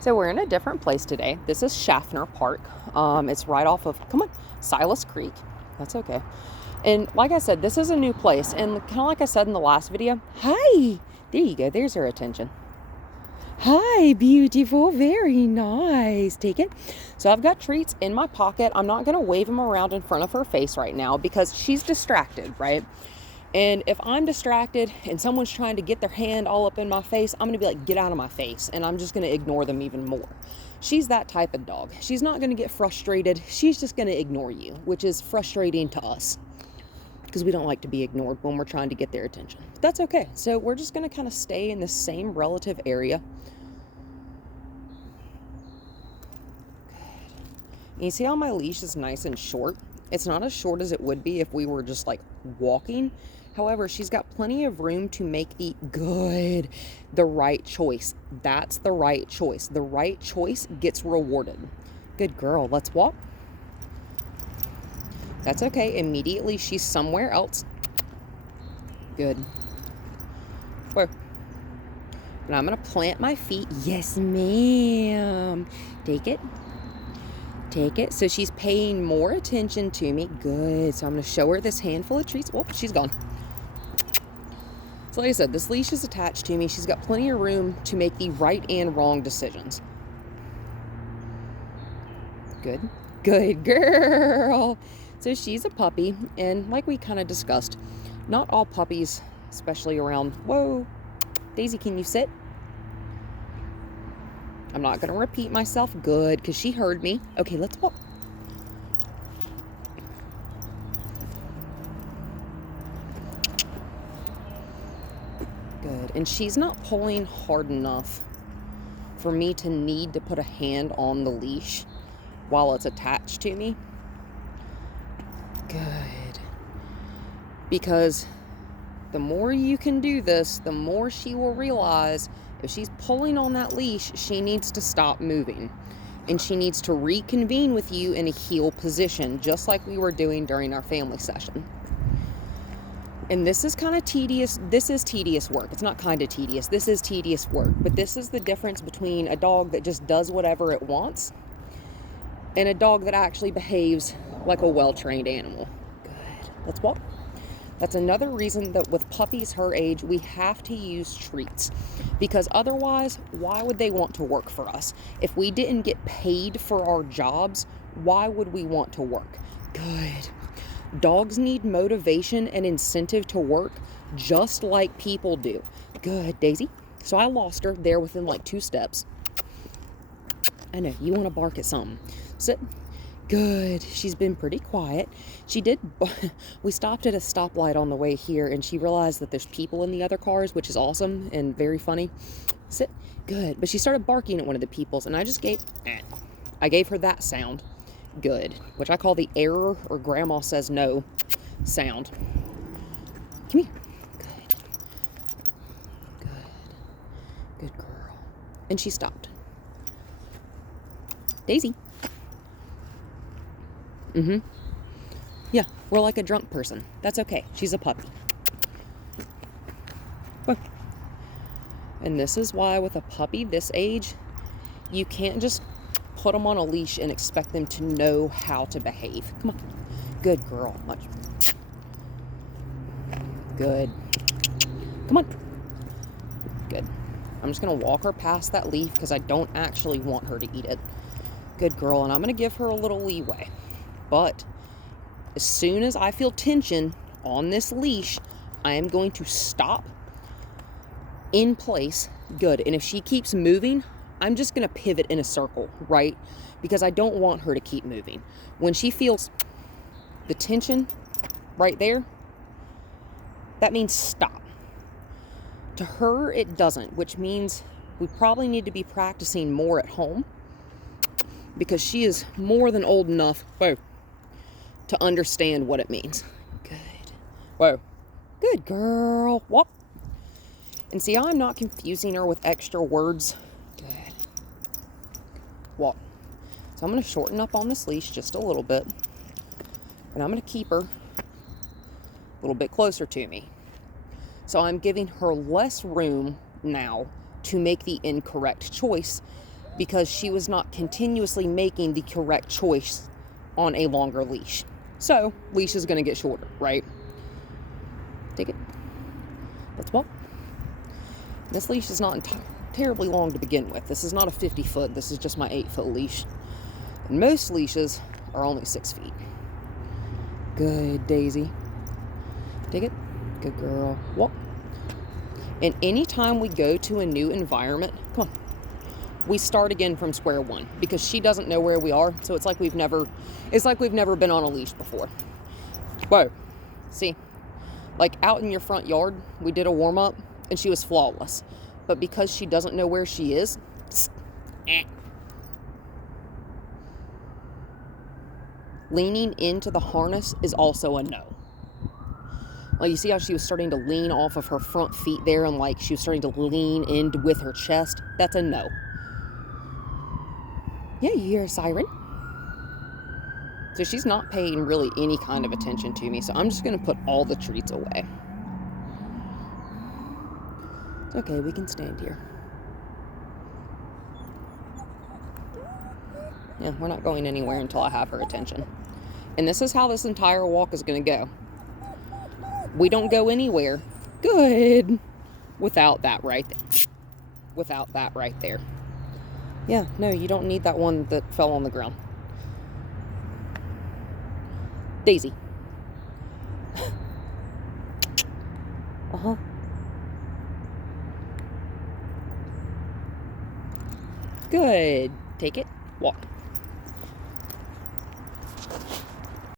So we're in a different place today. This is Schaffner Park. It's right off of, come on, Silas Creek. That's okay. And like I said, this is a new place. And kind of like I said in the last video, hi, there you go. There's her attention. Hi, beautiful. Very nice. Take it. So I've got treats in my pocket. I'm not going to wave them around in front of her face right now because she's distracted, right? And if I'm distracted and someone's trying to get their hand all up in my face, I'm going to be like, get out of my face. And I'm just going to ignore them even more. She's that type of dog. She's not going to get frustrated. She's just going to ignore you, which is frustrating to us because we don't like to be ignored when we're trying to get their attention. But that's okay. So we're just going to kind of stay in the same relative area. And you see how my leash is nice and short? It's not as short as it would be if we were just like walking. However, she's got plenty of room to make the right choice. That's the right choice. The right choice gets rewarded. Good girl. Let's walk. That's okay. Immediately, she's somewhere else. Good. Whoa. And I'm going to plant my feet. Yes, ma'am. Take it. Take it. So she's paying more attention to me. Good. So I'm going to show her this handful of treats. Oh, she's gone. So like I said, this leash is attached to me. She's got plenty of room to make the right and wrong decisions. Good. Good girl. So she's a puppy. And like we kind of discussed, not all puppies, especially around, whoa, Daisy, can you sit? I'm not going to repeat myself. Good, because she heard me. Okay, let's walk. Good. And she's not pulling hard enough for me to need to put a hand on the leash while it's attached to me. Good. Because the more you can do this, the more she will realize if she's pulling on that leash, she needs to stop moving. And she needs to reconvene with you in a heel position, just like we were doing during our family session. And this is kind of tedious. This is tedious work. It's not kind of tedious. This is tedious work. But this is the difference between a dog that just does whatever it wants and a dog that actually behaves like a well-trained animal. Good. Let's walk. That's another reason that with puppies her age, we have to use treats. Because otherwise, why would they want to work for us? If we didn't get paid for our jobs, why would we want to work? Good. Dogs need motivation and incentive to work just like people do. Good, Daisy. So I lost her there within like 2 steps. I know, you want to bark at something. Sit. Good. She's been pretty quiet. We stopped at a stoplight on the way here and she realized that there's people in the other cars, which is awesome and very funny. Sit. Good. But she started barking at one of the peoples and I gave her that sound. Good. Which I call the error or grandma says no sound. Come here. Good. Good. Good girl. And she stopped. Daisy. Yeah, we're like a drunk person. That's okay. She's a puppy. Whoa. And this is why with a puppy this age, you can't just put them on a leash and expect them to know how to behave. Come on. Good girl. Much. Good. Come on. Good. I'm just going to walk her past that leaf because I don't actually want her to eat it. Good girl. And I'm going to give her a little leeway. But as soon as I feel tension on this leash, I am going to stop in place. Good. And if she keeps moving, I'm just going to pivot in a circle, right? Because I don't want her to keep moving. When she feels the tension right there, that means stop. To her, it doesn't, which means we probably need to be practicing more at home because she is more than old enough to understand what it means. Good. Whoa. Good girl. Walk. And see, I'm not confusing her with extra words. Good. Walk. So I'm going to shorten up on this leash just a little bit. And I'm going to keep her a little bit closer to me. So I'm giving her less room now to make the incorrect choice because she was not continuously making the correct choice on a longer leash. So, leash is going to get shorter, right? Take it. Let's walk. This leash is not terribly long to begin with. This is not a 50-foot. This is just my 8-foot leash. And most leashes are only 6 feet. Good, Daisy. Take it. Good girl. Walk. And anytime we go to a new environment, come on, we start again from square one, because she doesn't know where we are. So it's like we've never been on a leash before. Whoa. See, like out in your front yard, we did a warm up and she was flawless. But because she doesn't know where she is, leaning into the harness is also a no. Like, you see how she was starting to lean off of her front feet there, and like she was starting to lean in with her chest? That's a no. Yeah, you hear a siren. So she's not paying really any kind of attention to me, so I'm just going to put all the treats away. It's okay, we can stand here. Yeah, we're not going anywhere until I have her attention. And this is how this entire walk is going to go. We don't go anywhere. Good. Without that right there. Without that right there. Yeah, no, you don't need that one that fell on the ground. Daisy. Uh-huh. Good. Take it. Walk.